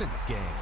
points in the game.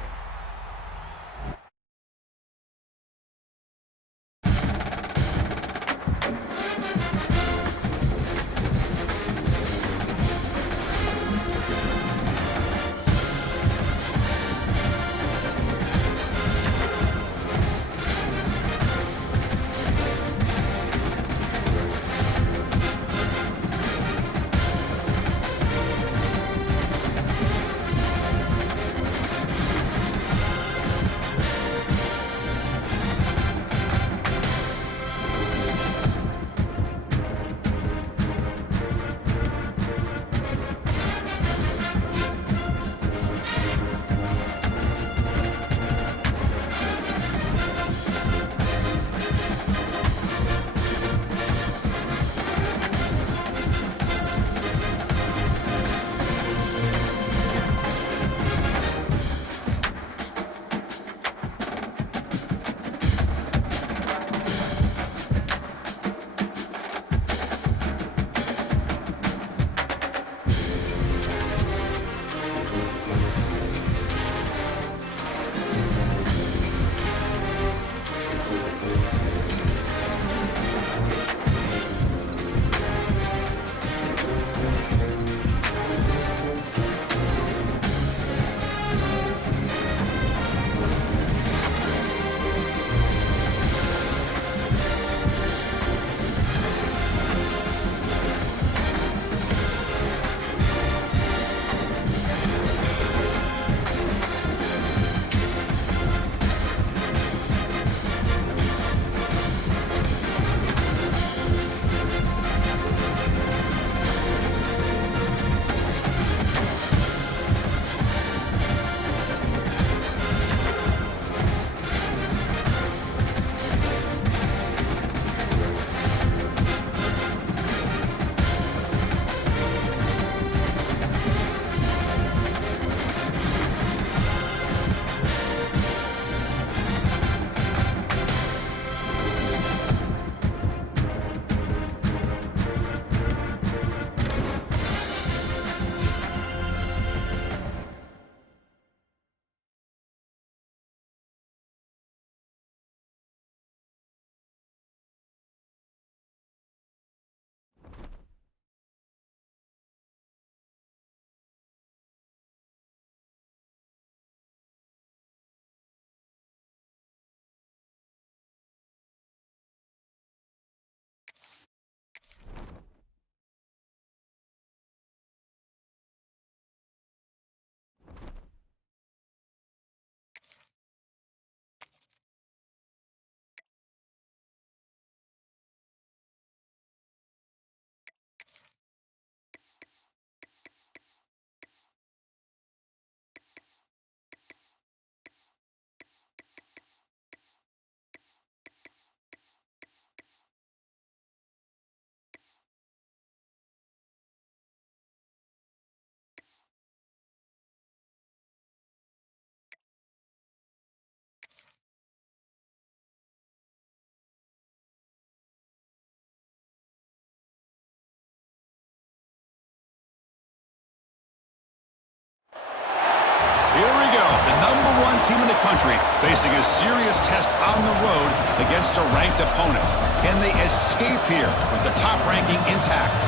Here we go. The #1 team in the country facing a serious test on the road against a ranked opponent. Can they escape here with the top ranking intact?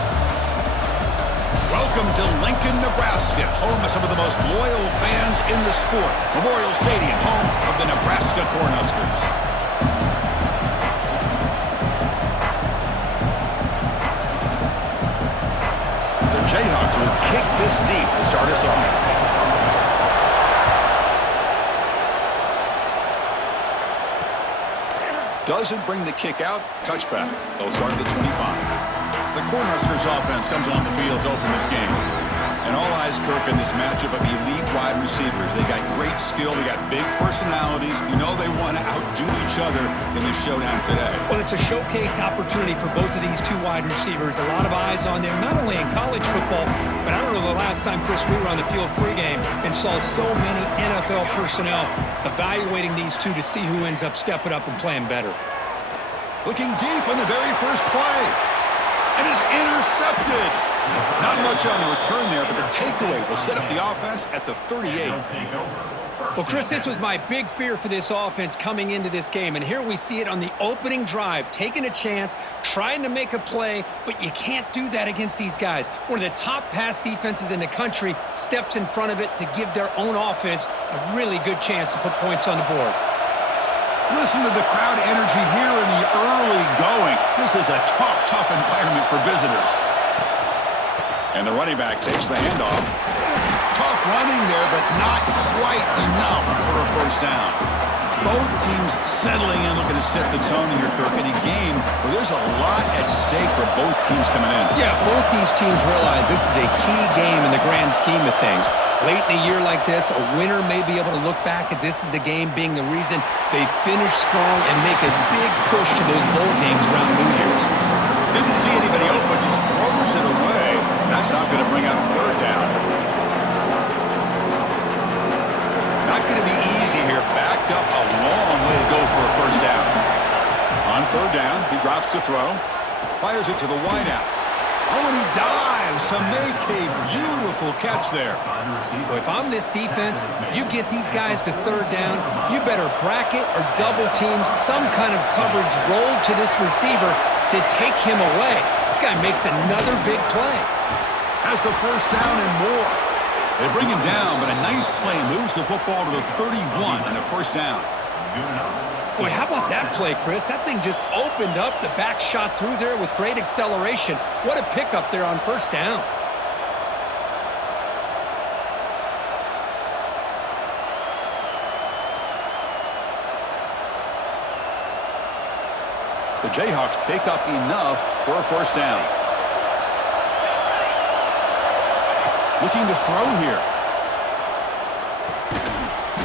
Welcome to Lincoln, Nebraska, home of some of the most loyal fans in the sport. Memorial Stadium, home of the Nebraska Cornhuskers. The Jayhawks will kick this deep to start us off. Doesn't bring the kick out. Touchback. They'll start at the 25. The Cornhuskers offense comes on the field to open this game. And all eyes, Kirk, in this matchup of elite wide receivers. They got great skill. They got big personalities. You know they want to outdo each other in this showdown today. Well, it's a showcase opportunity for both of these two wide receivers. A lot of eyes on them, not only in college football, but I don't know the last time, Chris, we were on the field pregame and saw so many NFL personnel evaluating these two to see who ends up stepping up and playing better. Looking deep on the very first play. And is intercepted. Not much on the return there, but the takeaway will set up the offense at the 38. Well, Chris, this was my big fear for this offense coming into this game, and here we see it on the opening drive, taking a chance, trying to make a play, but you can't do that against these guys. One of the top pass defenses in the country steps in front of it to give their own offense a really good chance to put points on the board. Listen to the crowd energy here in the early going. This is a tough environment for visitors. And the running back takes the handoff. Tough running there, but not quite enough for a first down. Both teams settling in, looking to set the tone here, Kirk, in a game where there's a lot at stake for both teams coming in. Yeah, both these teams realize this is a key game in the grand scheme of things. Late in a year like this, a winner may be able to look back at this as a game being the reason they finish strong and make a big push to those bowl games around New Year's. Didn't see anybody open, just throws it away. That's not going to bring up third down. Not going to be easy here. Backed up a long way to go for a first down. On third down, he drops to throw. Fires it to the wideout. Oh, and he dives to make a beautiful catch there. Well, if I'm this defense, you get these guys to third down, you better bracket or double team some kind of coverage roll to this receiver to take him away. This guy makes another big play. Has the first down and more. They bring him down, but a nice play moves the football to the 31 and a first down. Boy, how about that play, Chris? That thing just opened up. The back shot through there with great acceleration. What a pickup there on first down. The Jayhawks pick up enough for a first down. Looking to throw here.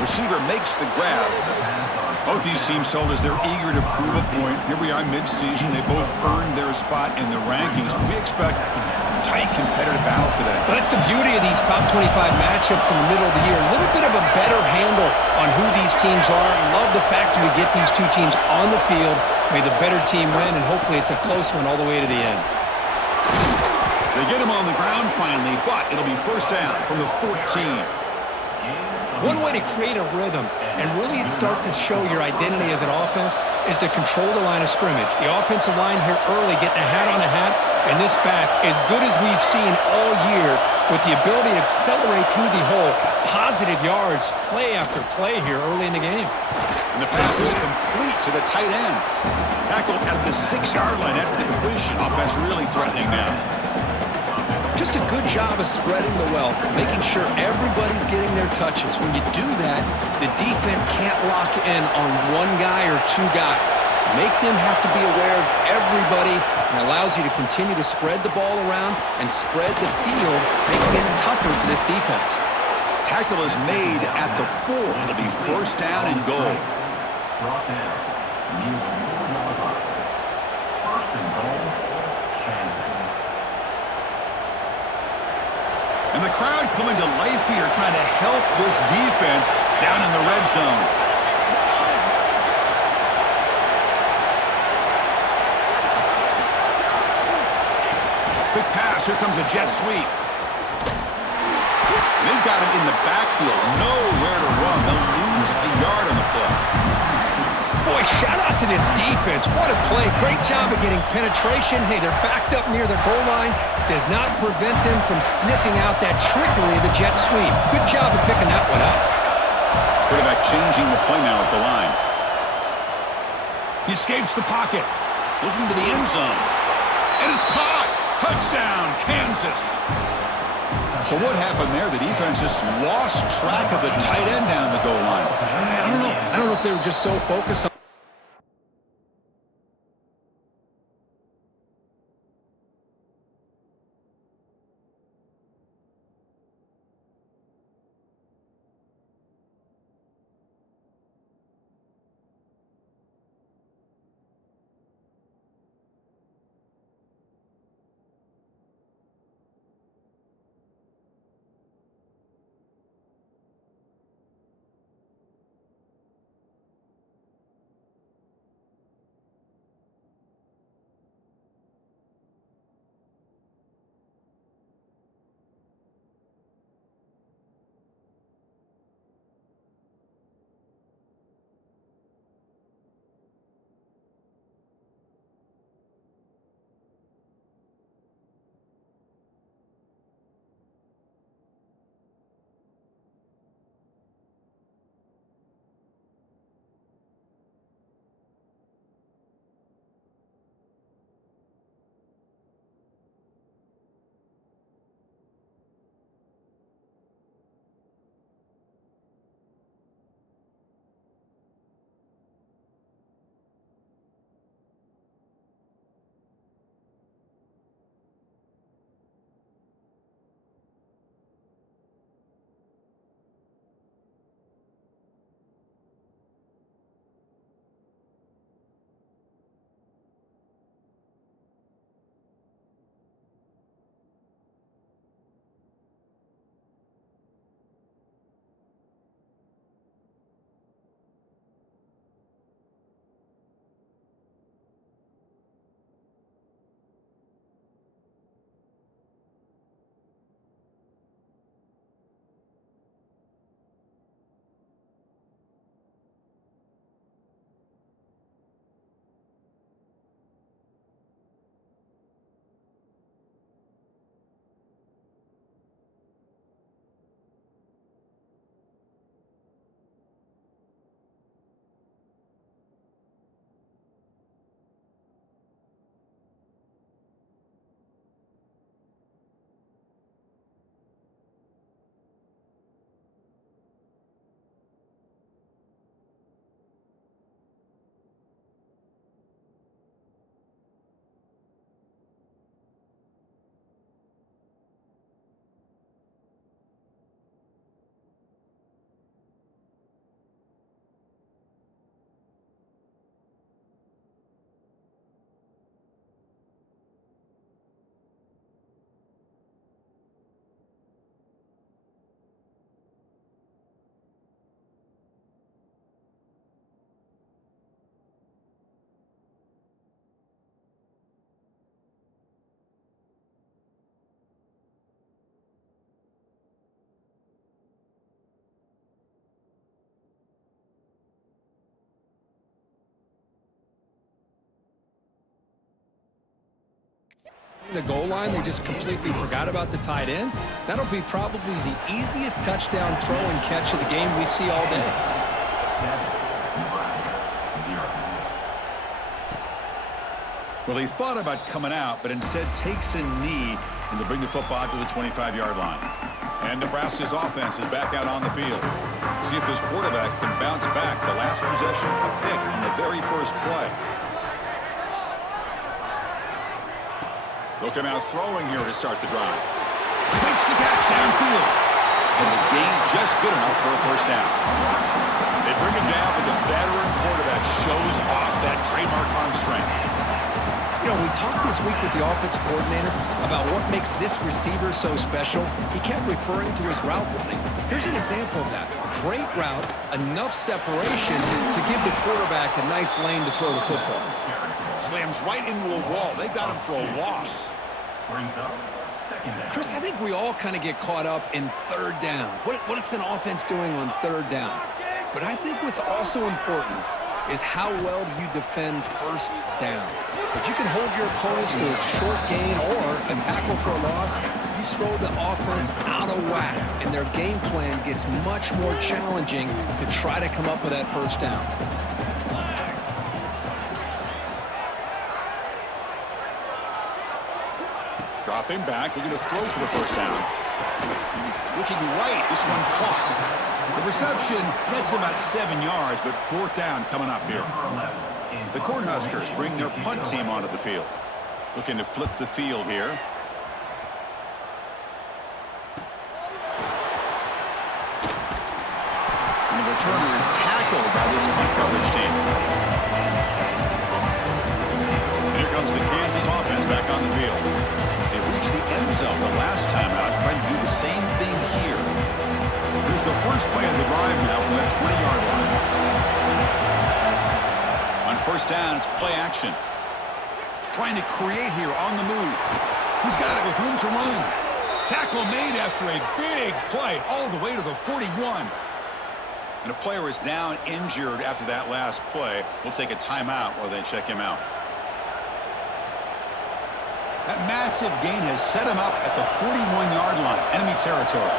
Receiver makes the grab. Both these teams told us they're eager to prove a point. Here we are mid-season. They both earned their spot in the rankings. But we expect a tight competitive battle today. Well, that's the beauty of these top 25 matchups in the middle of the year. A little bit of a better handle on who these teams are. Love the fact that we get these two teams on the field. May the better team win, and hopefully it's a close one all the way to the end. They get him on the ground finally, but it'll be first down from the 14. One way to create a rhythm and really start to show your identity as an offense is to control the line of scrimmage. The offensive line here early getting a hat on a hat, and this back, as good as we've seen all year, with the ability to accelerate through the hole, positive yards, play after play here early in the game. And the pass is complete to the tight end. Tackled at the 6-yard line after the completion. Offense really threatening now. Just a good job of spreading the wealth, making sure everybody's getting their touches. When you do that, the defense can't lock in on one guy or two guys. Make them have to be aware of everybody, and allows you to continue to spread the ball around and spread the field, making it tougher for this defense. Tackle is made at the 4. It'll be first down and goal. Brought down. First and goal, Kansas. And the crowd coming to life here, trying to help this defense down in the red zone. Quick pass. Here comes a jet sweep. And they've got him in the backfield. Nowhere to run. They'll lose a yard on the play. Boy, shout out to this defense. What a play. Great job of getting penetration. Hey, they're backed up near their goal line. Does not prevent them from sniffing out that trickery of the jet sweep. Good job of picking that one up. Quarterback changing the play now at the line. He escapes the pocket. Looking to the end zone. And it's caught. Touchdown, Kansas. So what happened there? The defense just lost track of the tight end down the goal line. I don't know. I don't know if they were just so focused on The goal line, they just completely forgot about the tight end. That'll be probably the easiest touchdown throw and catch of the game we see all day. 7, Nebraska, 0. Well, he thought about coming out, but instead takes a knee and to bring the football to the 25-yard line. And Nebraska's offense is back out on the field. See if this quarterback can bounce back. The last possession, a pick on the very first play. Looking out throwing here to start the drive. Makes the catch downfield. And the gain just good enough for a first down. They bring him down, but the veteran quarterback shows off that trademark arm strength. You know, we talked this week with the offensive coordinator about what makes this receiver so special. He kept referring to his route running. Here's an example of that. Great route, enough separation to give the quarterback a nice lane to throw the football. Slams right into a wall. They got him for a loss. Brings up 2nd down. Chris, I think we all kind of get caught up in third down. What's an offense doing on third down? But I think what's also important is how well do you defend first down. If you can hold your opponents to a short gain or a tackle for a loss, you throw the offense out of whack, and their game plan gets much more challenging to try to come up with that first down. Dropping back, looking to throw for the first down. Looking right, this one caught. The reception nets him at 7 yards, but 4th down coming up here. The Cornhuskers bring their punt team onto the field. Looking to flip the field here. And the returner is tackled by this punt coverage team. And here comes the Kansas offense back on the field. They reached the end zone the last time out, trying to do the same thing here. Here's the first play of the drive now from that 20-yard line. On first down, it's play action. Trying to create here on the move. He's got it with room to run. Tackle made after a big play all the way to the 41. And a player is down injured after that last play. We'll take a timeout while they check him out. That massive gain has set him up at the 41-yard line, enemy territory.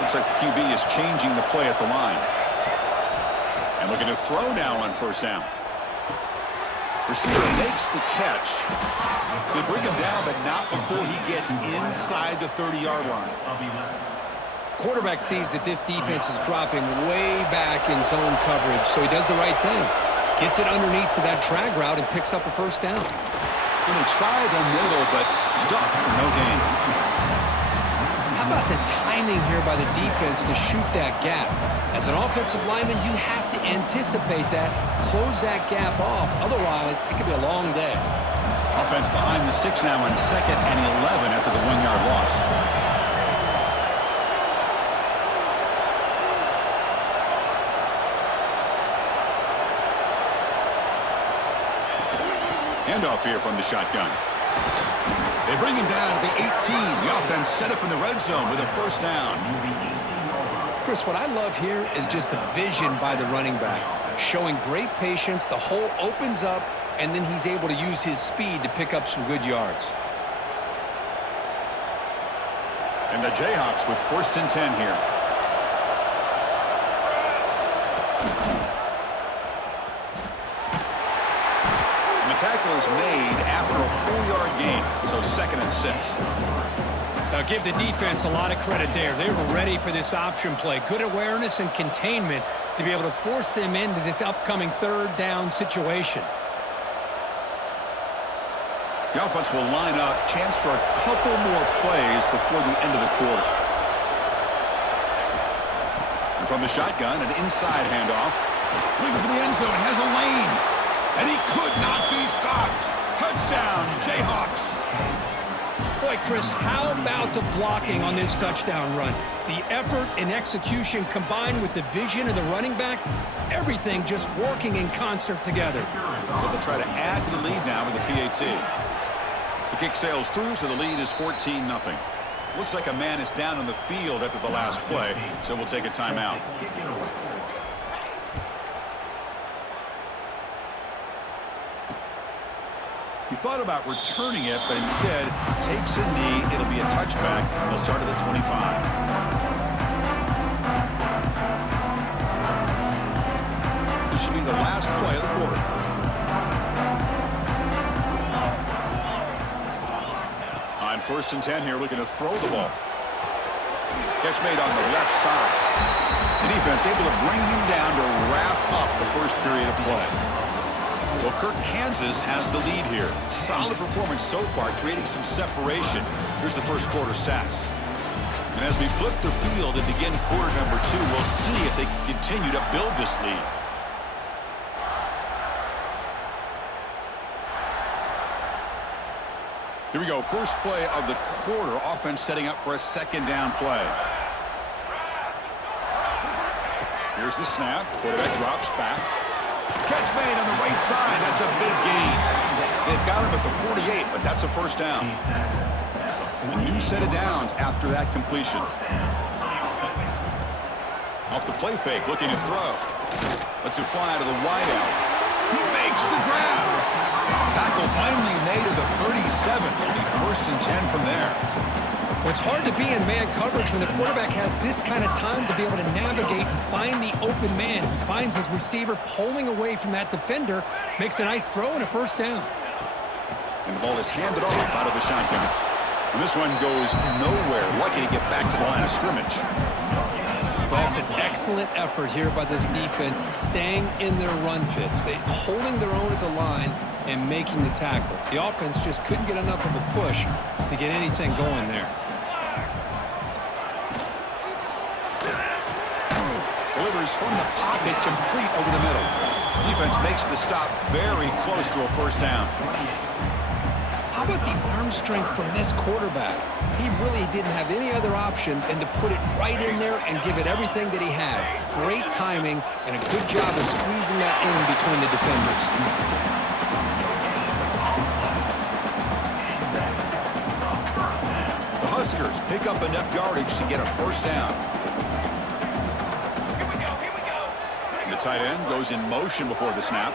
Looks like the QB is changing the play at the line. And looking to throw now on first down. Receiver makes the catch. They bring him down, but not before he gets inside the 30-yard line. Quarterback sees that this defense is dropping way back in zone coverage, so he does the right thing. Gets it underneath to that drag route and picks up a first down. When they try the middle, but stuck for no gain. How about the timing here by the defense to shoot that gap? As an offensive lineman, you have to anticipate that, close that gap off. Otherwise, it could be a long day. Offense behind the 6 now on 2nd and 11 after the 1-yard loss. Handoff here from the shotgun. They bring him down to the 18. The offense set up in the red zone with a first down. Chris, what I love here is just the vision by the running back. Showing great patience, the hole opens up, and then he's able to use his speed to pick up some good yards. And the Jayhawks with 1st and 10 here. Tackle is made after a 4-yard gain, so 2nd and 6. Now give the defense a lot of credit there. They were ready for this option play. Good awareness and containment to be able to force them into this upcoming 3rd down situation. The offense will line up, chance for a couple more plays before the end of the quarter. And from the shotgun, an inside handoff. Looking for the end zone, has a lane. And he could not be stopped. Touchdown, Jayhawks. Boy, Chris, how about the blocking on this touchdown run? The effort and execution combined with the vision of the running back, everything just working in concert together. So they'll try to add to the lead now with the PAT. The kick sails through, so the lead is 14-0. Looks like a man is down on the field after the last play, so we'll take a timeout. He thought about returning it, but instead takes a knee. It'll be a touchback. He'll start at the 25. This should be the last play of the quarter. On 1st and 10 here, looking to throw the ball. Catch made on the left side. The defense able to bring him down to wrap up the first period of play. Well, Kirk, Kansas has the lead here. Solid performance so far, creating some separation. Here's the first quarter stats. And as we flip the field and begin quarter number 2, we'll see if they can continue to build this lead. Here we go. First play of the quarter. Offense setting up for a second down play. Here's the snap. Quarterback drops back. Catch made on the right side. That's a big gain. They've got him at the 48, but that's a first down. A new set of downs after that completion. Off the play fake, looking to throw. Lets it fly to the wideout. He makes the grab. Tackle finally made at the 37. It'll be 1st and 10 from there. Well, it's hard to be in man coverage when the quarterback has this kind of time to be able to navigate and find the open man. He finds his receiver pulling away from that defender, makes a nice throw and a first down. And the ball is handed off out of the shotgun. And this one goes nowhere. Lucky to get back to the line of scrimmage. That's an excellent effort here by this defense, staying in their run fits. They holding their own at the line and making the tackle. The offense just couldn't get enough of a push to get anything going there. Delivers from the pocket, complete over the middle. Defense makes the stop very close to a first down. How about the arm strength from this quarterback? He really didn't have any other option than to put it right in there and give it everything that he had. Great timing and a good job of squeezing that in between the defenders. The Huskers pick up enough yardage to get a first down. And the tight end goes in motion before the snap.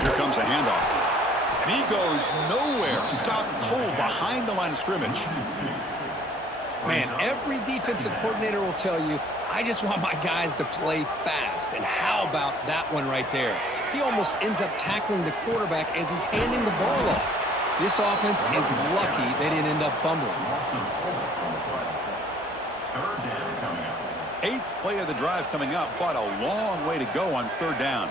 Here comes a handoff. And he goes nowhere. Stopped cold behind the line of scrimmage. Man, every defensive coordinator will tell you, I just want my guys to play fast. And how about that one right there? He almost ends up tackling the quarterback as he's handing the ball off. This offense is lucky they didn't end up fumbling. 8th play of the drive coming up, but a long way to go on 3rd down.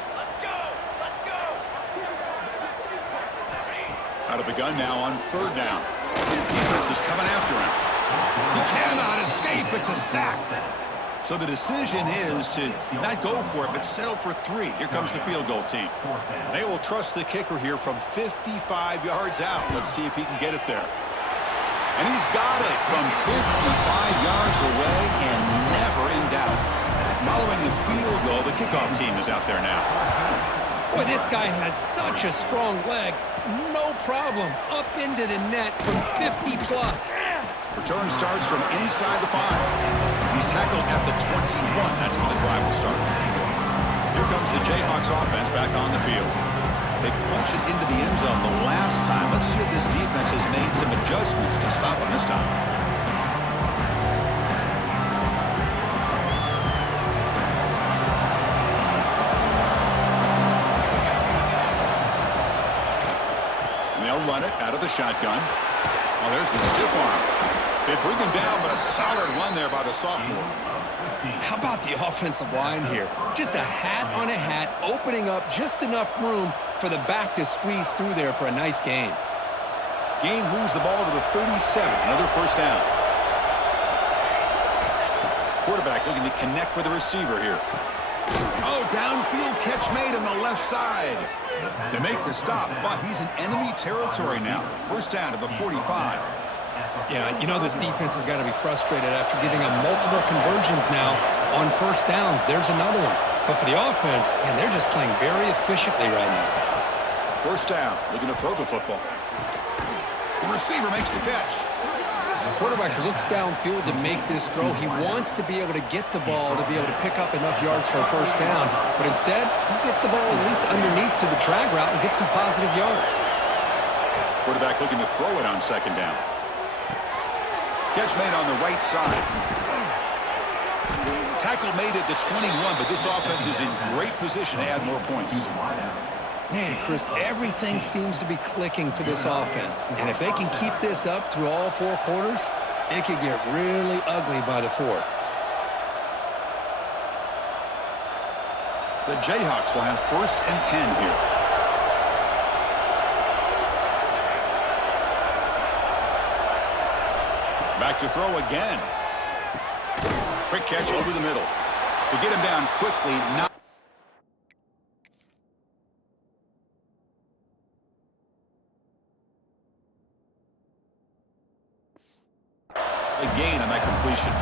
Out of the gun now on 3rd down. Defense is coming after him. He cannot escape. It's a sack. So the decision is to not go for it, but settle for 3. Here comes the field goal team. And they will trust the kicker here from 55 yards out. Let's see if he can get it there. And he's got it from 55 yards away and never in doubt. Following the field goal, the kickoff team is out there now. Boy, this guy has such a strong leg. No problem. Up into the net from 50 plus. Return starts from inside the 5. He's tackled at the 21. That's where the drive will start. Here comes the Jayhawks offense back on the field. They punch it into the end zone the last time. Let's see if this defense has made some adjustments to stop him this time. And they'll run it out of the shotgun. Oh, there's the stiff arm. They bring him down, but a solid run there by the sophomore. How about the offensive line here? Just a hat on a hat, opening up just enough room for the back to squeeze through there for a nice gain. Gain moves the ball to the 37. Another first down. Quarterback looking to connect with the receiver here. Oh, downfield catch made on the left side. They make the stop, but he's in enemy territory now. First down to the 45. Yeah, you know this defense has got to be frustrated after giving them multiple conversions now on first downs. There's another one. But for the offense, and they're just playing very efficiently right now. First down, looking to throw the football. The receiver makes the catch. Quarterback looks downfield to make this throw. He wants to be able to get the ball to be able to pick up enough yards for a first down. But instead, he gets the ball at least underneath to the drag route and gets some positive yards. Quarterback looking to throw it on second down. Catch made on the right side. Tackle made at the 21, but this offense is in great position to add more points. Man, Chris, everything seems to be clicking for this offense. And if they can keep this up through all 4 quarters, it could get really ugly by the 4th. The Jayhawks will have 1st and 10 here. Back to throw again. Quick catch over the middle. To get him down quickly, not a gain on that completion.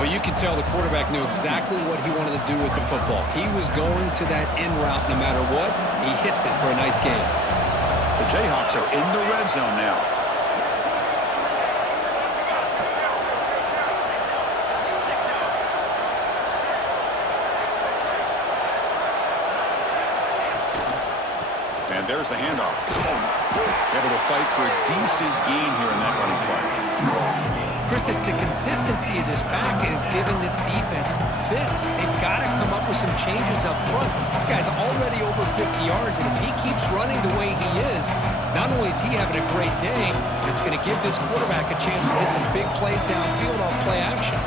Well, you can tell the quarterback knew exactly what he wanted to do with the football. He was going to that in route no matter what. He hits it for a nice gain. The Jayhawks are in the red zone now. And there's the handoff. Able to fight for a decent gain here in that running play. Chris, it's the consistency of this back is giving this defense fits. They've got to come up with some changes up front. This guy's already over 50 yards, and if he keeps running the way he is, not only is he having a great day, but it's going to give this quarterback a chance to hit some big plays downfield off play action.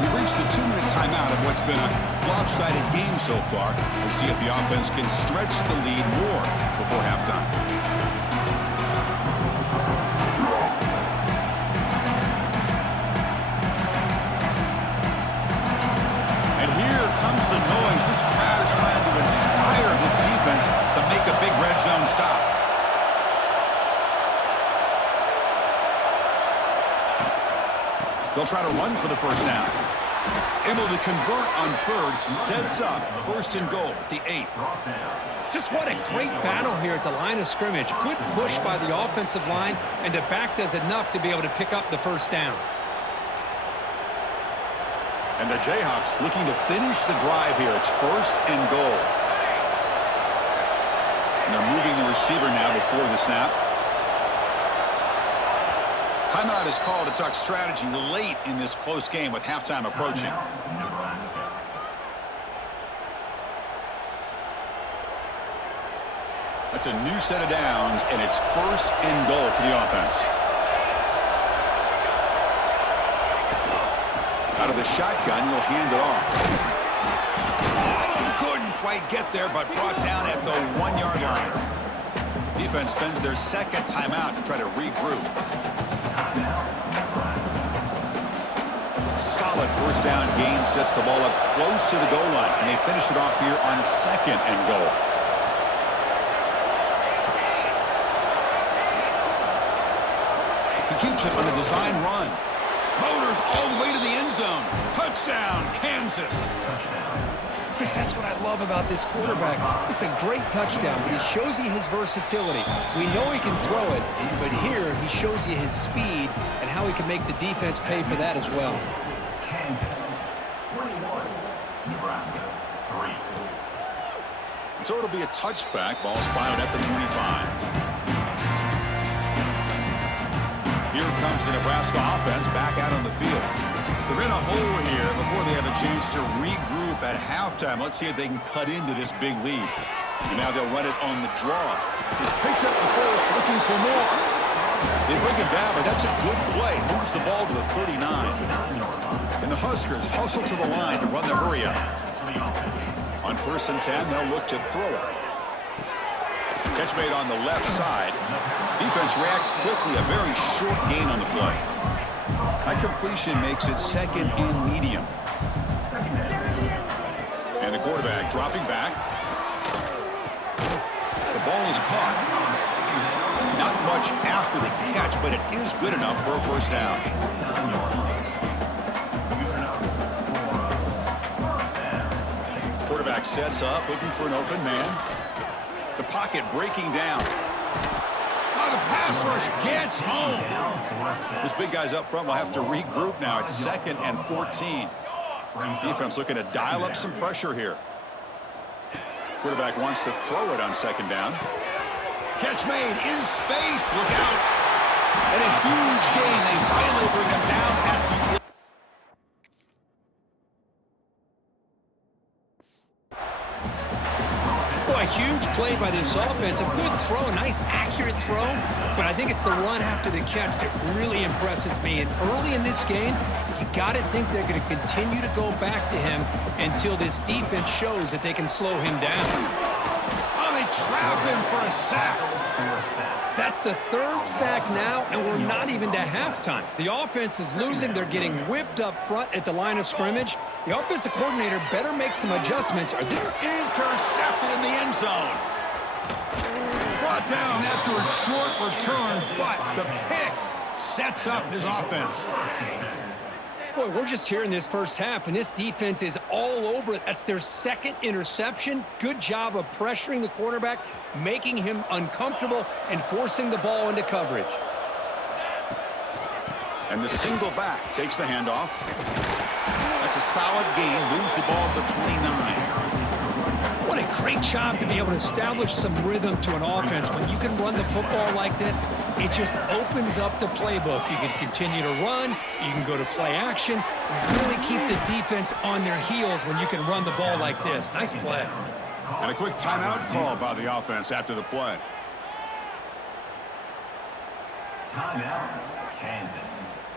We've reached the 2-minute timeout of what's been a lopsided game so far. We'll see if the offense can stretch the lead more before halftime. And here comes the noise. This crowd is trying to inspire this defense to make a big red zone stop. They'll try to run for the first down. Able to convert on 3rd, sets up 1st and goal at the 8. Just what a great battle here at the line of scrimmage. Good push by the offensive line, and the back does enough to be able to pick up the first down. And the Jayhawks looking to finish the drive here. It's 1st and goal. And they're moving the receiver now before the snap. Timeout is called to talk strategy late in this close game with halftime approaching. Nebraska. That's a new set of downs, and it's 1st and goal for the offense. Out of the shotgun, he'll hand it off. Couldn't quite get there, but brought down at the 1-yard line. Defense spends their 2nd timeout to try to regroup. Solid first down gain sets the ball up close to the goal line, and they finish it off here on 2nd and goal. He keeps it on the design run. Motors all the way to the end zone. Touchdown, Kansas. Chris, that's what I love about this quarterback. It's a great touchdown, but he shows you his versatility. We know he can throw it, but here he shows you his speed and how he can make the defense pay for that as well. Kansas 21, Nebraska 3. So it'll be a touchback. Ball spotted at the 25. Here comes the Nebraska offense back out on the field. They're in a hole here before they have a chance to regroup at halftime. Let's see if they can cut into this big lead. And now they'll run it on the draw. Picks up the first, looking for more. They bring it down, but that's a good play. Moves the ball to the 39. And the Huskers hustle to the line to run the hurry up. On 1st and 10, they'll look to throw it. Catch made on the left side. Defense reacts quickly. A very short gain on the play. High completion makes it 2nd and medium. And the quarterback dropping back. The ball is caught. Not much after the catch, but it is good enough for a first down. Quarterback sets up, looking for an open man. The pocket breaking down. Now the pass rush gets home. This big guy's up front will have to regroup now. It's 2nd and 14. Defense looking to dial up some pressure here. Quarterback wants to throw it on 2nd down. Catch made in space. Look out. And a huge gain. They finally bring him down at the... Boy, a huge play by this offense. A good throw, a nice accurate throw. But I think it's the run after the catch that really impresses me. And early in this game, you got to think they're going to continue to go back to him until this defense shows that they can slow him down. Oh, they trap him for a sack. That's the 3rd sack now, and we're not even to halftime. The offense is losing. They're getting whipped up front at the line of scrimmage. The offensive coordinator better make some adjustments. Are they intercepted in the end zone? Brought down after a short return, but the pick sets up his offense. Boy, we're just here in this first half, and this defense is all over it. That's their 2nd interception. Good job of pressuring the quarterback, making him uncomfortable, and forcing the ball into coverage. And the single back takes the handoff. That's a solid gain. Moves the ball to the 29. What a great job to be able to establish some rhythm to an offense. When you can run the football like this, it just opens up the playbook. You can continue to run. You can go to play action. And really keep the defense on their heels when you can run the ball like this. Nice play. And a quick timeout call by the offense after the play. Timeout, Kansas.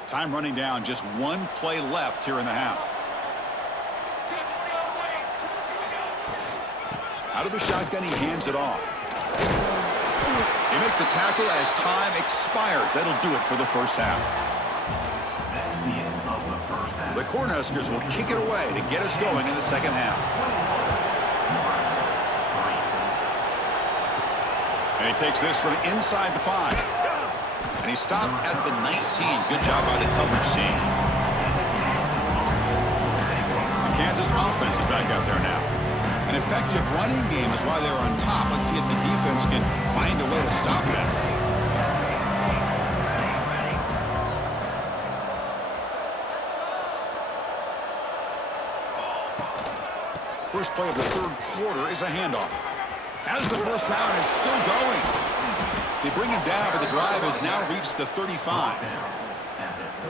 Time running down. Just 1 play left here in the half. Out of the shotgun, he hands it off. They make the tackle as time expires. That'll do it for the first half. That's the end of the first half. The Cornhuskers will kick it away to get us going in the second half. And he takes this from inside the 5. And he stopped at the 19. Good job by the coverage team. The Kansas offense is back out there now. An effective running game is why they're on top. Let's see if the defense can find a way to stop that. First play of the 3rd quarter is a handoff. As the first down is still going. They bring him down, but the drive has now reached the 35.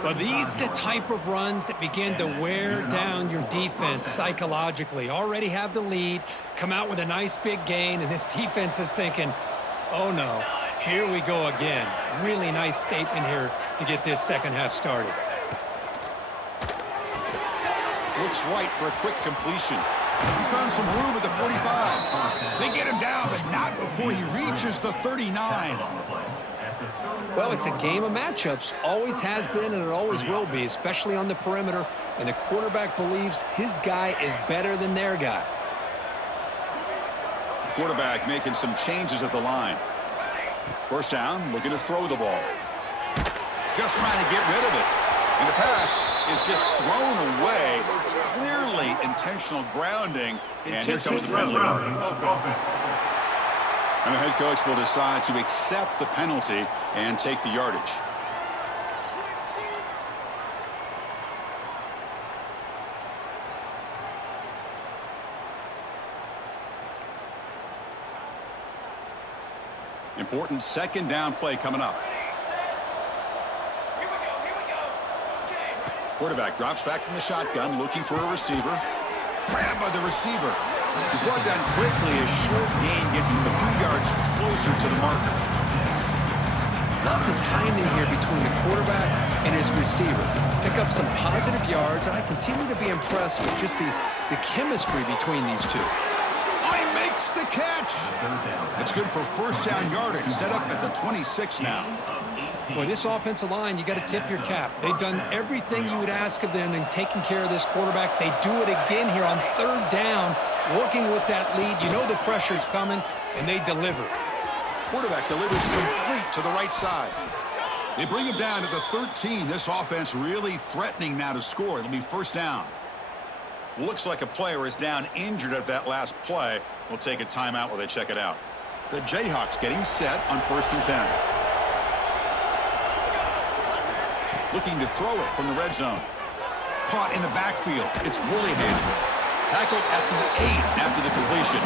Well, these are the type of runs that begin to wear down your defense psychologically. Already have the lead, come out with a nice big gain, and this defense is thinking, oh no, here we go again. Really nice statement here to get this second half started. Looks right for a quick completion. He's found some room at the 45. They get him down, but not before he reaches the 39. Well, it's a game of matchups. Always has been, and it always will be, especially on the perimeter. And the quarterback believes his guy is better than their guy. Quarterback making some changes at the line. First down, looking to throw the ball. Just trying to get rid of it. And the pass is just thrown away. Clearly intentional grounding. And here comes the penalty mark. And the head coach will decide to accept the penalty and take the yardage. Important 2nd down play coming up. Quarterback drops back from the shotgun, looking for a receiver. Grabbed by the receiver. He's brought down quickly. A short gain gets them a few yards closer to the marker. Love the timing here between the quarterback and his receiver. Pick up some positive yards, and I continue to be impressed with just the chemistry between these two. Oh, he makes the catch. It's good for first down yardage. Set up at the 26 now. Boy, this offensive line, you got to tip your cap. They've done everything you would ask of them in taking care of this quarterback. They do it again here on 3rd down, working with that lead. You know the pressure's coming, and they deliver. Quarterback delivers complete to the right side. They bring him down to the 13. This offense really threatening now to score. It'll be first down. Looks like a player is down injured at that last play. We'll take a timeout while they check it out. The Jayhawks getting set on 1st and 10. Looking to throw it from the red zone. Caught in the backfield. It's Woollyhan. Tackled at the 8 after the completion.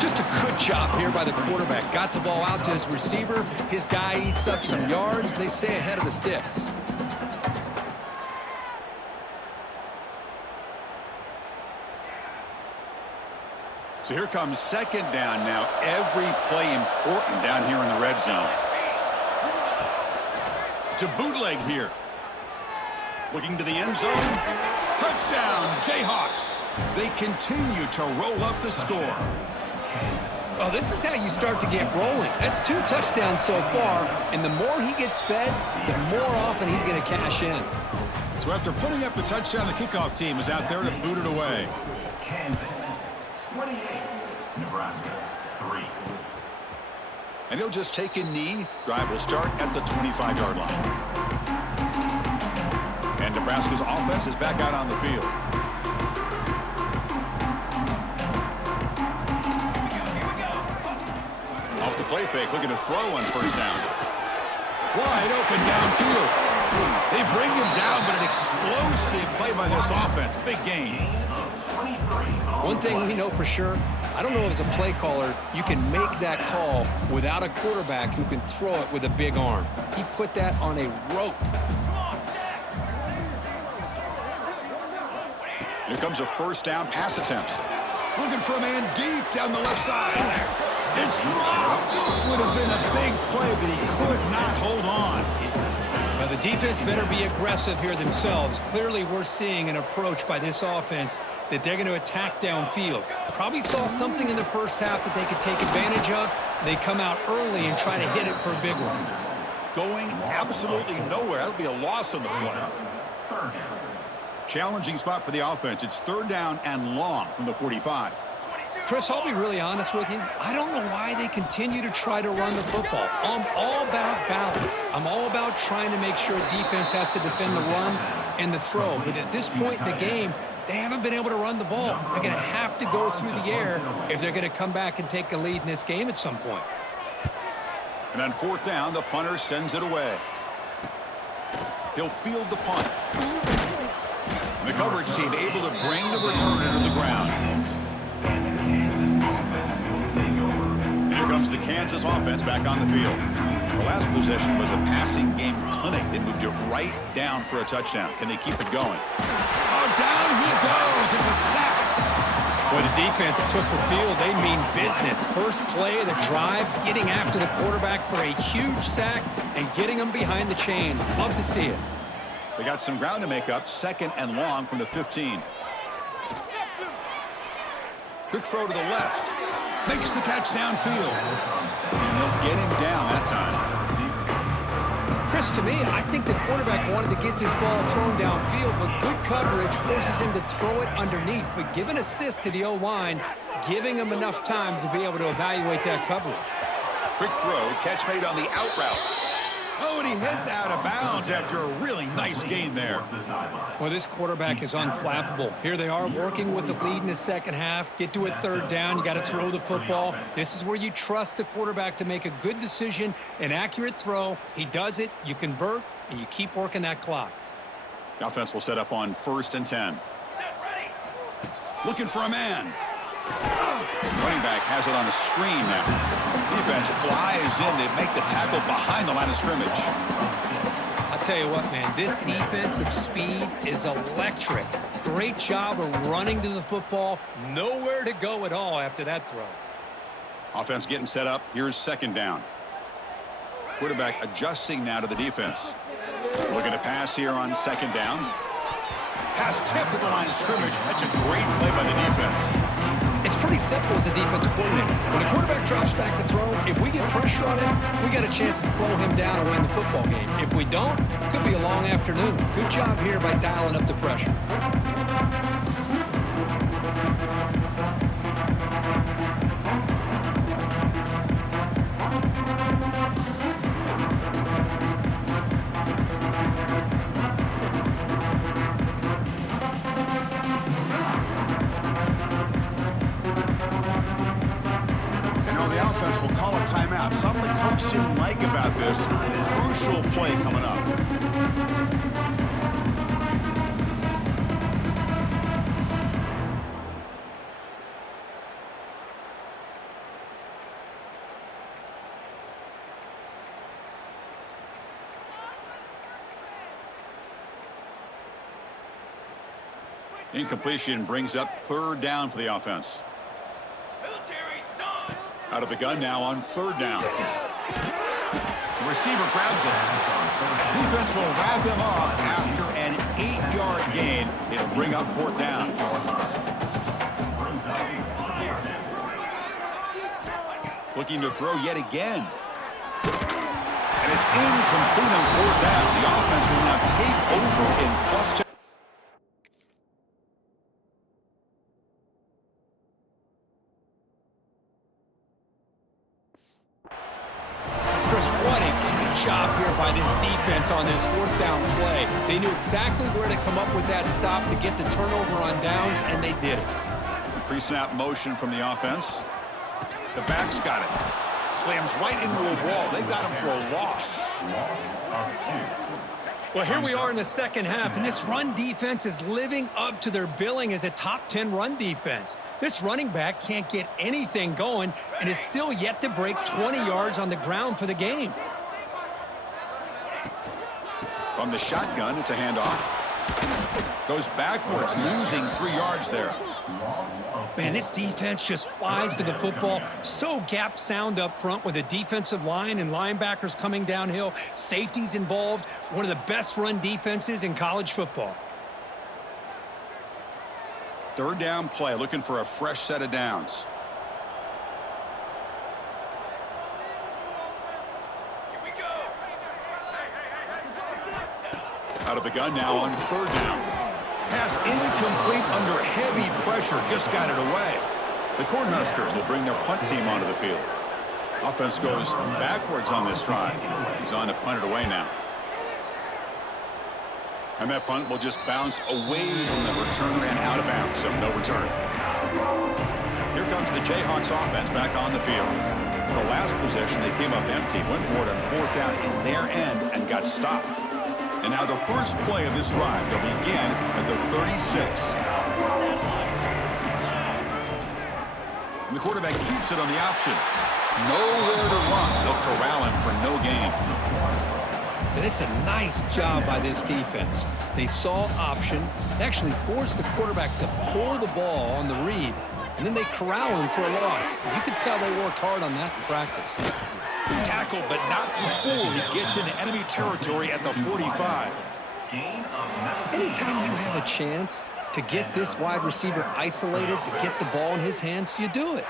Just a good job here by the quarterback. Got the ball out to his receiver. His guy eats up some yards. They stay ahead of the sticks. So here comes second down now. Every play important down here in the red zone. To bootleg here. Looking to the end zone. Touchdown, Jayhawks. They continue to roll up the score. Oh, this is how you start to get rolling. That's 2 touchdowns so far, and the more he gets fed, the more often he's going to cash in. So after putting up a touchdown, the kickoff team is out there to boot it away. Kansas 28, Nebraska 3. And he'll just take a knee. Drive will start at the 25-yard line. And Nebraska's offense is back out on the field. Off the play fake, looking to throw on first down. Wide open downfield. They bring him down, but an explosive play by this offense. Big gain. One thing we know for sure, I don't know as a play caller, you can make that call without a quarterback who can throw it with a big arm. He put that on a rope. Here comes a first down pass attempt. Looking for a man deep down the left side. It's dropped. Would have been a big play, but he could not hold on. Now the defense better be aggressive here themselves. Clearly we're seeing an approach by this offense that they're going to attack downfield. Probably saw something in the first half that they could take advantage of. They come out early and try to hit it for a big one. Going absolutely nowhere. That'll be a loss on the play. Challenging spot for the offense. It's third down and long from the 45. Chris, I'll be really honest with you. I don't know why they continue to try to run the football. I'm all about balance. I'm all about trying to make sure defense has to defend the run and the throw. But at this point in the game, they haven't been able to run the ball. They're going to have to go through the air if they're going to come back and take a lead in this game at some point. And on fourth down, the punter sends it away. He'll field the punt. And the coverage team able to bring the returner to the ground. And here comes the Kansas offense back on the field. The last possession was a passing game clinic. They moved it right down for a touchdown. Can they keep it going? Oh, down he goes. It's a sack. When the defense took the field, they mean business. First play of the drive, getting after the quarterback for a huge sack and getting him behind the chains. Love to see it. They got some ground to make up. Second and long from the 15. Quick throw to the left. Makes the catch downfield. And they'll get him down that time. Chris, to me, I think the quarterback wanted to get this ball thrown downfield, but good coverage forces him to throw it underneath. But give an assist to the O-line, giving him enough time to be able to evaluate that coverage. Quick throw, catch made on the out route. Oh, and he heads out of bounds after a really nice gain there. Well, this quarterback is unflappable. Here they are working with the lead in the second half. Get to a third down. You got to throw the football. This is where you trust the quarterback to make a good decision, an accurate throw. He does it, you convert, and you keep working that clock. The offense will set up on 1st and 10. Looking for a man. Running back has it on a screen now. Defense flies in. They make the tackle behind the line of scrimmage. I'll tell you what, man, this defensive speed is electric. Great job of running to the football. Nowhere to go at all after that throw. Offense getting set up. Here's second down. Quarterback adjusting now to the defense. Looking to pass here on second down. Pass tipped at the line of scrimmage. That's a great play by the defense. It's pretty simple as a defensive coordinator. When a quarterback drops back to throw, if we get pressure on him, we got a chance to slow him down and win the football game. If we don't, it could be a long afternoon. Good job here by dialing up the pressure. Will call call timeout. Something the coach didn't like about this. Crucial play coming up. Incompletion brings up third down for the offense. Out of the gun now on third down. The receiver grabs it. Defense will wrap him up after an 8-yard gain. It'll bring up fourth down. Looking to throw yet again. And it's incomplete on fourth down. The offense will now take over in +2. What a great job here by this defense on this fourth down play. They knew exactly where to come up with that stop to get the turnover on downs, and they did it. Pre-snap motion from the offense. The back's got it. Slams right into a wall. They've got him for a loss. Well, here we are in the second half, and this run defense is living up to their billing as a top 10 run defense. This running back can't get anything going and is still yet to break 20 yards on the ground for the game. From the shotgun, it's a handoff. Goes backwards, losing 3 yards there. Man, this defense just flies to the football. So gap sound up front with a defensive line and linebackers coming downhill. Safeties involved. One of the best run defenses in college football. Third down play, looking for a fresh set of downs. Here we go. Out of the gun now on third down. Pass incomplete under heavy pressure, just got it away. The Cornhuskers will bring their punt team onto the field. Offense goes backwards on this drive. He's on to punt it away now. And that punt will just bounce away from the returner and out of bounds, so no return. Here comes the Jayhawks offense back on the field. The last possession, they came up empty, went for it on fourth down in their end and got stopped. And now the first play of this drive, they'll begin at the 36. And the quarterback keeps it on the option. Nowhere to run. They'll corral him for no gain. And it's a nice job by this defense. They saw option, actually forced the quarterback to pull the ball on the read, and then they corral him for a loss. You could tell they worked hard on that in practice. Tackled, but not before he gets into enemy territory at the 45. Anytime you have a chance to get this wide receiver isolated, to get the ball in his hands, you do it.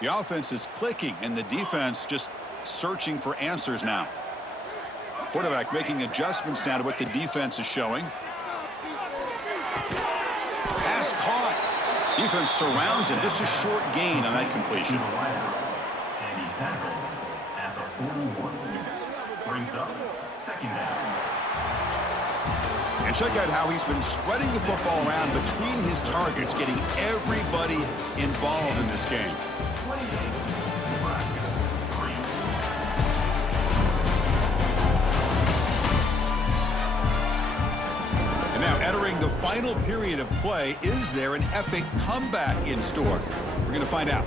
The offense is clicking, and the defense just searching for answers now. Quarterback making adjustments now to what the defense is showing. Pass caught. Defense surrounds him. Just a short gain on that completion. And he's tackled at the 41. Brings up second down. And check out how he's been spreading the football around between his targets, getting everybody involved in this game. Nebraska 3. And now entering the final period of play, is there an epic comeback in store? We're going to find out.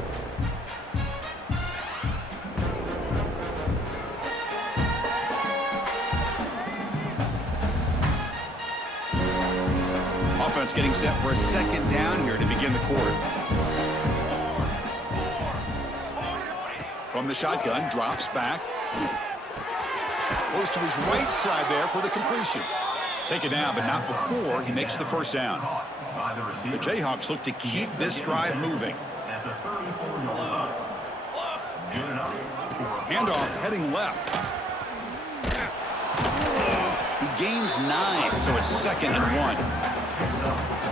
Offense getting set for a second down here to begin the quarter. From the shotgun, drops back. Goes to his right side there for the completion. Take it down, but not before he makes the first down. The Jayhawks look to keep this drive moving. At the 34-yard line. Good enough. Handoff heading left. He gains 9, so it's 2nd and 1.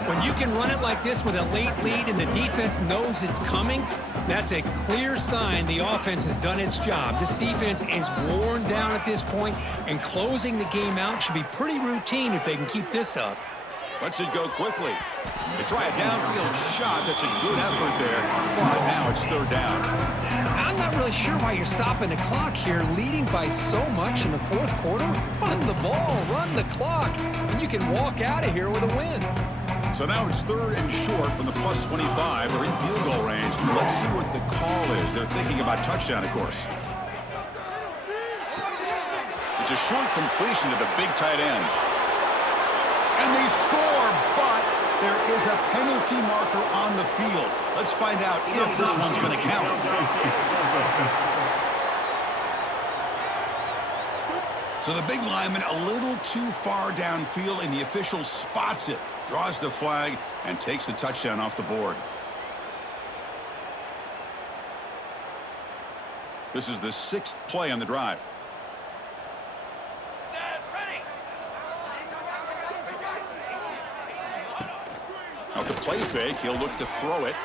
When you can run it like this with a late lead and the defense knows it's coming, that's a clear sign the offense has done its job. This defense is worn down at this point, and closing the game out should be pretty routine if they can keep this up. Lets it go quickly. They try a downfield shot. That's a good effort there. But now it's third down. I'm not really sure why you're stopping the clock here, leading by so much in the fourth quarter. Run the ball, run the clock, and you can walk out of here with a win. So now it's third and short from the plus 25. We're in field goal range. Let's see what the call is. They're thinking about touchdown, of course. It's a short completion to the big tight end. And they score, but there is a penalty marker on the field. Let's find out if this one's going to count. So the big lineman a little too far downfield, and the official spots it, draws the flag, and takes the touchdown off the board. This is the 6th play on the drive. Out the play fake, he'll look to throw it.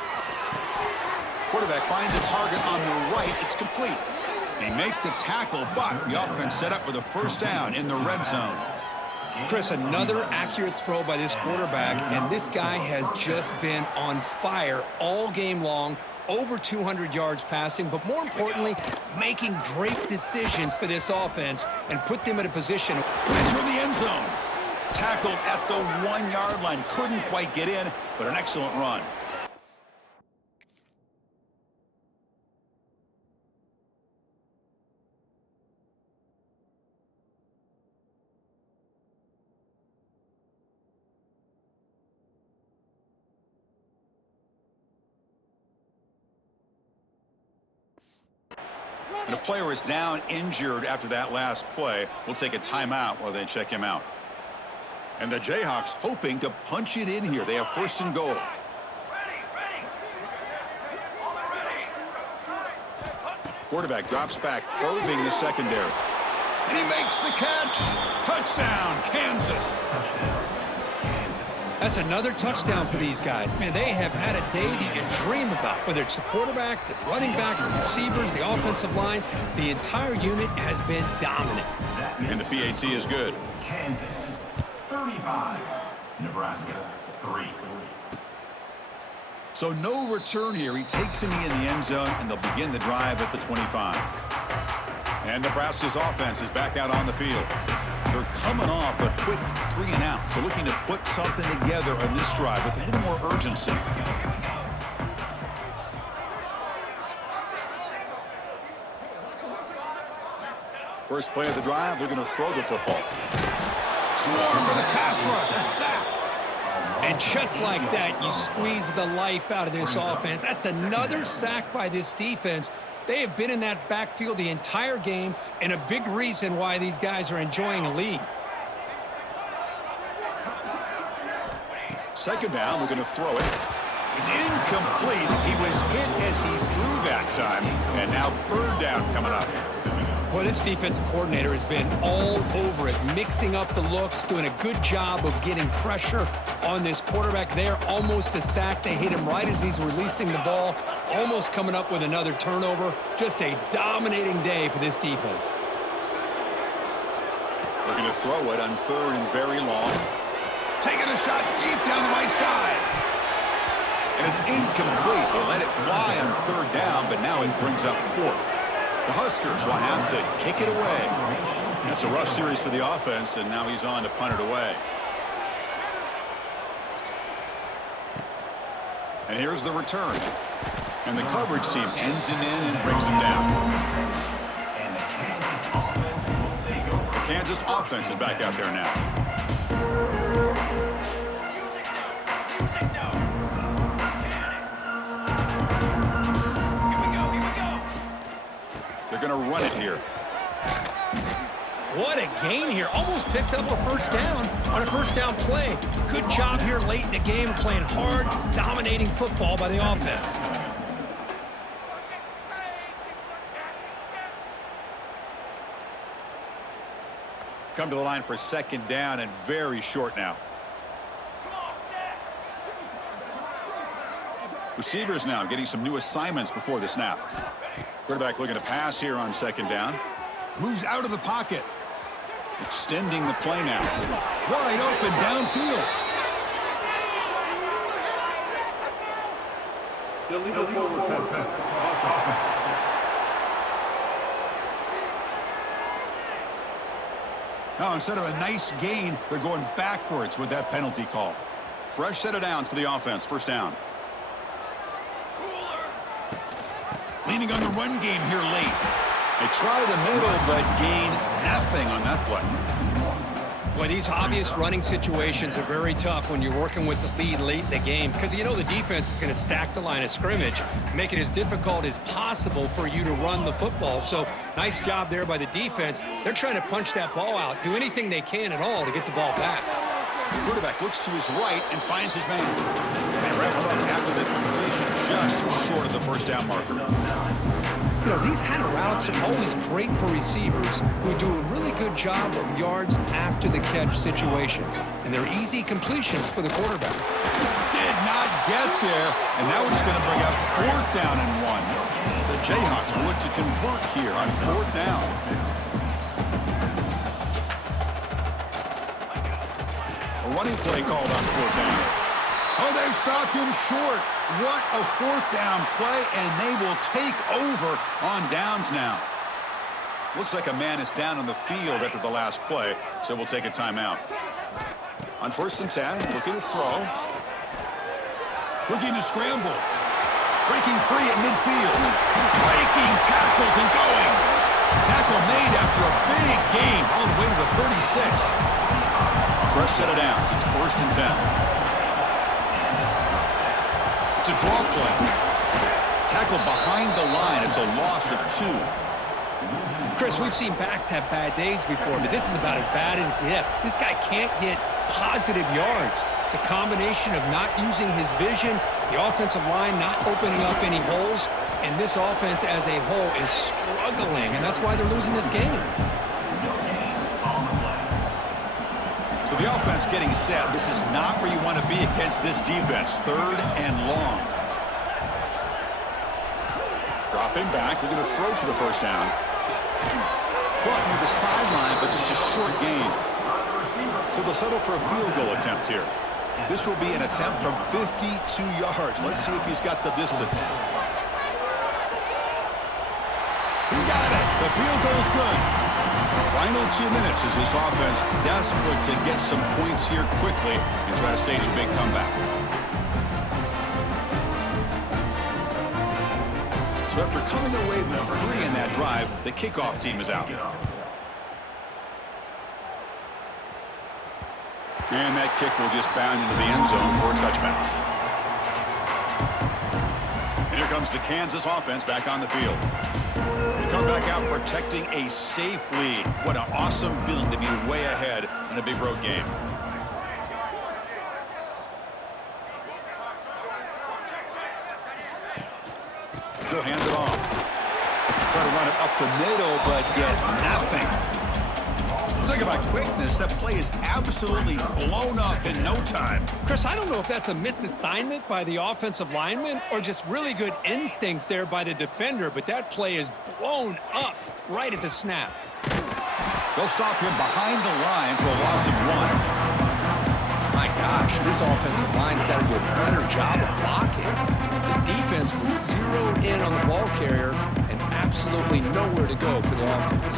Quarterback finds a target on the right. It's complete. They make the tackle, but the offense set up with a first down in the red zone. Chris, another accurate throw by this quarterback, and this guy has just been on fire all game long. Over 200 yards passing, but more importantly, making great decisions for this offense and put them in a position. Enter the end zone. Tackled at the 1-yard line. Couldn't quite get in, but an excellent run. And a player is down injured after that last play. We'll take a timeout while they check him out. And the Jayhawks hoping to punch it in here. They have first and goal. Quarterback drops back, probing the secondary. And he makes the catch. Touchdown, Kansas. That's another touchdown for these guys. Man, they have had a day that you dream about, whether it's the quarterback, the running back, the receivers, the offensive line. The entire unit has been dominant. And the PAT is good. Kansas 35, Nebraska 3. So no return here. He takes a knee in the end zone, and they'll begin the drive at the 25. And Nebraska's offense is back out on the field. They're coming off a quick 3 and out, so looking to put something together on this drive with a little more urgency. First play of the drive, they're going to throw the football. Swarm with a pass rush, a sack. And just like that, you squeeze the life out of this offense. That's another sack by this defense. They have been in that backfield the entire game, and a big reason why these guys are enjoying a lead. Second down, we're going to throw it. It's incomplete. He was hit as he threw that time, and now third down coming up. Well, this defensive coordinator has been all over it, mixing up the looks, doing a good job of getting pressure on this quarterback there. Almost a sack. They hit him right as he's releasing the ball, almost coming up with another turnover. Just a dominating day for this defense. We're going to throw it on third and very long. Taking a shot deep down the right side. And it's incomplete. They let it fly on third down, but now it brings up fourth. The Huskers will have to kick it away. It's a rough series for the offense, and now he's on to punt it away. And here's the return. And the coverage team ends him in and brings him down. And the Kansas offense will take over. The Kansas offense is back out there now. They're going to run it here. What a gain here. Almost picked up a first down on a first down play. Good job here late in the game, playing hard, dominating football by the offense. Come to the line for second down and very short now. Receivers now getting some new assignments before the snap. Quarterback looking to pass here on second down. Moves out of the pocket. Extending the play now. Wide open downfield. Illegal forward 10 penalty. Offense. Now, instead of a nice gain, they're going backwards with that penalty call. Fresh set of downs for the offense. First down. Leaning on the run game here late. They try the middle, but gain nothing on that play. Boy, these obvious running situations are very tough when you're working with the lead late in the game because you know the defense is going to stack the line of scrimmage, make it as difficult as possible for you to run the football. So nice job there by the defense. They're trying to punch that ball out, do anything they can at all to get the ball back. The quarterback looks to his right and finds his man. They wrap him up after the completion just short of the first down marker. You know, these kind of routes are always great for receivers who do a really good job of yards after the catch situations. And they're easy completions for the quarterback. Did not get there, and now it's going to bring up fourth down and 1. The Jayhawks look to convert here on fourth down. A running play called on fourth down. Oh, they've stopped him short. What a fourth down play, and they will take over on downs now. Looks like a man is down on the field after the last play, so we'll take a timeout. On first and 10, looking to throw. Looking to scramble. Breaking free at midfield. Breaking tackles and going. Tackle made after a big gain all the way to the 36. Fresh set of downs. It's first and 10. It's a draw play. Tackle behind the line. It's a loss of 2. Chris, we've seen backs have bad days before, but this is about as bad as it gets. This guy can't get positive yards. It's a combination of not using his vision, the offensive line not opening up any holes, and this offense as a whole is struggling, and that's why they're losing this game. So the offense getting set. This is not where you want to be against this defense. Third and long. Dropping back. They're going to throw for the first down. Caught near the sideline, but just a short gain. So they'll settle for a field goal attempt here. This will be an attempt from 52 yards. Let's see if he's got the distance. He got it. The field goal's good. Final 2 minutes as this offense desperate to get some points here quickly and try to stage a big comeback. So after coming away with 3 in that drive, the kickoff team is out. And that kick will just bound into the end zone for a touchback. And here comes the Kansas offense back on the field. They come back out protecting a safe lead. What an awesome feeling to be way ahead in a big road game. He'll hand it off. Try to run it up the middle, but get nothing. Talk about quickness. That play is absolutely blown up in no time. Chris, I don't know if that's a misassignment by the offensive lineman or just really good instincts there by the defender, but that play is blown up right at the snap. They'll stop him behind the line for a loss of 1. My gosh, this offensive line's got to do a better job of blocking. The defense was zeroed in on the ball carrier and absolutely nowhere to go for the offense.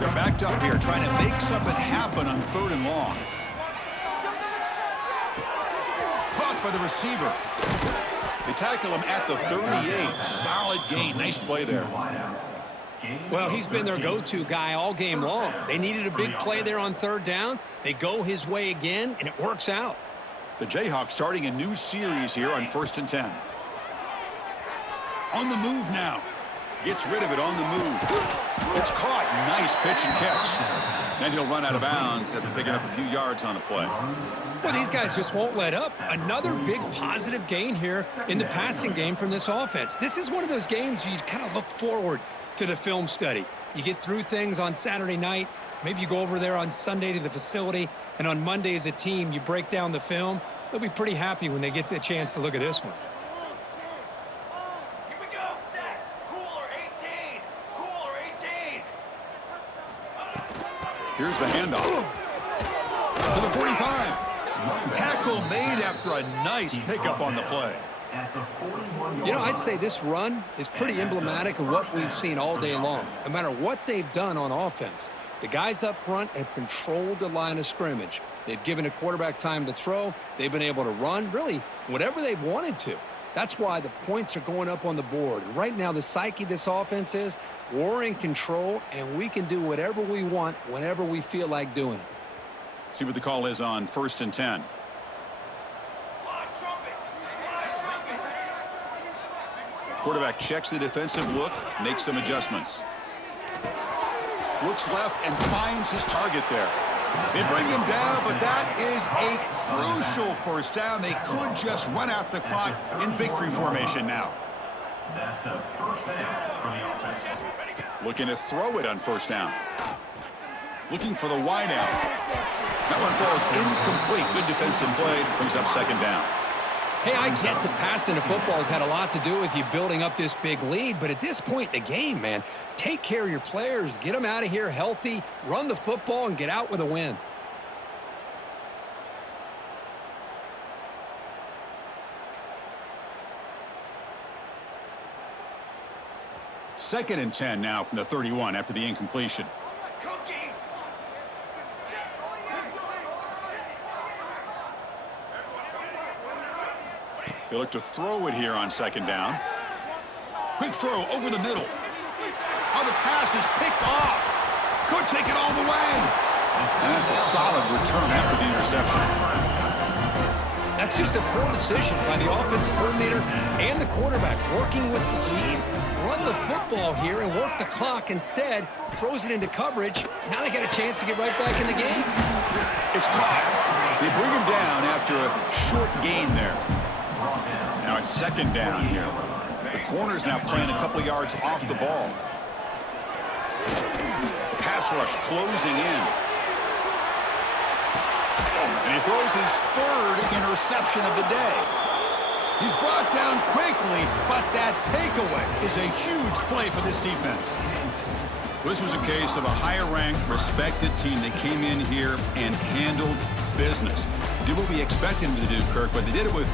They're backed up here trying to make something happen on 3rd and long. Caught by the receiver. They tackle him at the 38. Solid gain. Nice play there. Well, he's been their go-to guy all game long. They needed a big play there on 3rd down. They go his way again, and it works out. The Jayhawks starting a new series here on 1st and 10. On the move now. Gets rid of it on the move. It's caught. Nice pitch and catch. And he'll run out of bounds after picking up a few yards on the play. Well, these guys just won't let up. Another big positive gain here in the passing game from this offense. This is one of those games you kind of look forward to the film study. You get through things on Saturday night. Maybe you go over there on Sunday to the facility, and on Monday as a team, you break down the film. They'll be pretty happy when they get the chance to look at this one. Here's the handoff to the 45. Tackle made after a nice pickup on the play. at the 41-yard You know, I'd line. say this run is pretty emblematic of what we've seen all day long. No matter what they've done on offense, the guys up front have controlled the line of scrimmage. They've given the quarterback time to throw. They've been able to run, really, whatever they've wanted to. That's why the points are going up on the board. And right now, the psyche of this offense is we're in control, and we can do whatever we want whenever we feel like doing it. See what the call is on 1st and 10. Quarterback checks the defensive look, makes some adjustments. Looks left and finds his target there. They bring him down, but that is a crucial first down. They could just run out the clock in victory formation now. That's a first down for the offense. Looking to throw it on 1st down. Looking for the wide out. That one falls incomplete. Good defensive play. Brings up 2nd down. Hey, I get the passing of football has had a lot to do with you building up this big lead, but at this point in the game, man, take care of your players, get them out of here healthy, run the football, and get out with a win. Second and 10 now from the 31 after the incompletion. They look to throw it here on 2nd down. Quick throw over the middle. Oh, the pass is picked off. Could take it all the way. And that's a solid return after the interception. That's just a poor decision by the offensive coordinator and the quarterback. Working with the lead, run the football here and work the clock instead. Throws it into coverage. Now they got a chance to get right back in the game. It's caught. They bring him down after a short gain there. Now it's 2nd down here. The corner's now playing a couple yards off the ball. Pass rush closing in. And he throws his 3rd interception of the day. He's brought down quickly, but that takeaway is a huge play for this defense. This was a case of a higher-ranked, respected team that came in here and handled business. Did what we expected them to do, Kirk, but they did it with